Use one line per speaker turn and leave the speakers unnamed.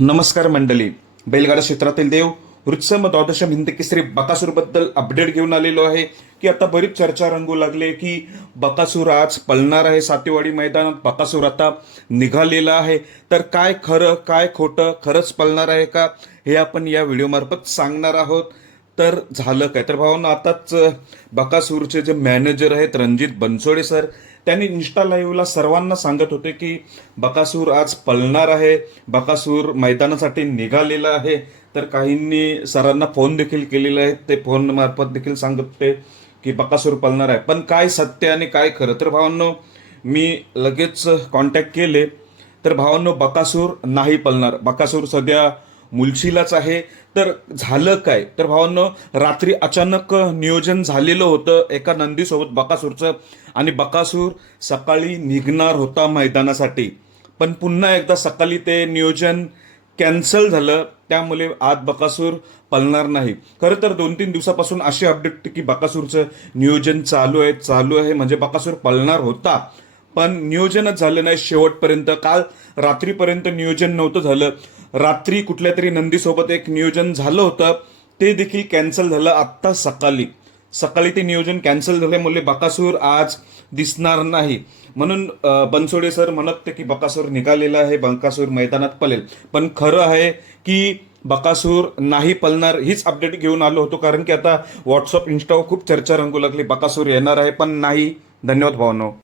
नमस्कार मंडळी. बैलगाडा क्षेत्रातील देव वृत्सम द्वादशम हिंद केसरी बकासूरबद्दल अपडेट घेऊन आलेलो आहे की आता बरीच चर्चा रंगू लागले की बकासूर आज पळणार आहे सातेवाडी मैदानात. बकासूर आता निघालेला आहे. तर काय खरं काय खोटं खरंच पळणार आहे का? हे आपण या व्हिडिओमार्फत सांगणार आहोत. तर झालं काय? तर भावांना आताच बकासूरचे जे मॅनेजर आहेत रणजित बनसोडे सर त्यांनी इन्स्टा लाईव्हला सर्वांना सांगत होते की बकासूर आज पळणार आहे बकासूर मैदानासाठी निघालेला आहे. तर काहींनी सरांना फोन देखील केलेले आहेत ते फोन मार्फत देखील सांगत होते की बकासूर पळणार आहे. पण काय सत्य आणि काय खरं? तर भावांनो मी लगेच कॉन्टॅक्ट केले. तर भावांनो बकासूर नाही पळणार. बकासूर सध्या मुलशीलाच आहे. तर झालं काय? तर भावांनो रात्री अचानक नियोजन झालेलं होतं एका नंदीसोबत बकासूरचं आणि बकासूर सकाळी निघणार होता मैदानासाठी. पण पुन्हा एकदा सकाळी ते नियोजन कॅन्सल झालं. त्यामुळे आज बकासूर पळणार नाही. खरं तर दोन तीन दिवसापासून अशी अपडेट की बकासूरचं नियोजन चालू आहे चालू आहे. म्हणजे बकासूर पळणार होता. पण नियोजनच झालं नाही शेवटपर्यंत. काल रात्रीपर्यंत नियोजन नव्हतं झालं. रात्री कुठल्या तरी नंदीसोबत एक नियोजन झालं होतं ते देखील कॅन्सल झालं आत्ता सकाळी. सकाळी ते नियोजन कॅन्सल झाल्यामुळे बकासूर आज दिसणार नाही. म्हणून बनसोडे सर म्हणत होते की बकासूर निघालेला आहे बकासूर मैदानात पलेल पण खरं आहे की बकासूर नाही पलणार हीच अपडेट घेऊन आलो होतो कारण की आता व्हॉट्सअप इंस्टावर खूप चर्चा रंगू लागली बकासूर येणार आहे पण नाही. धन्यवाद भावनो.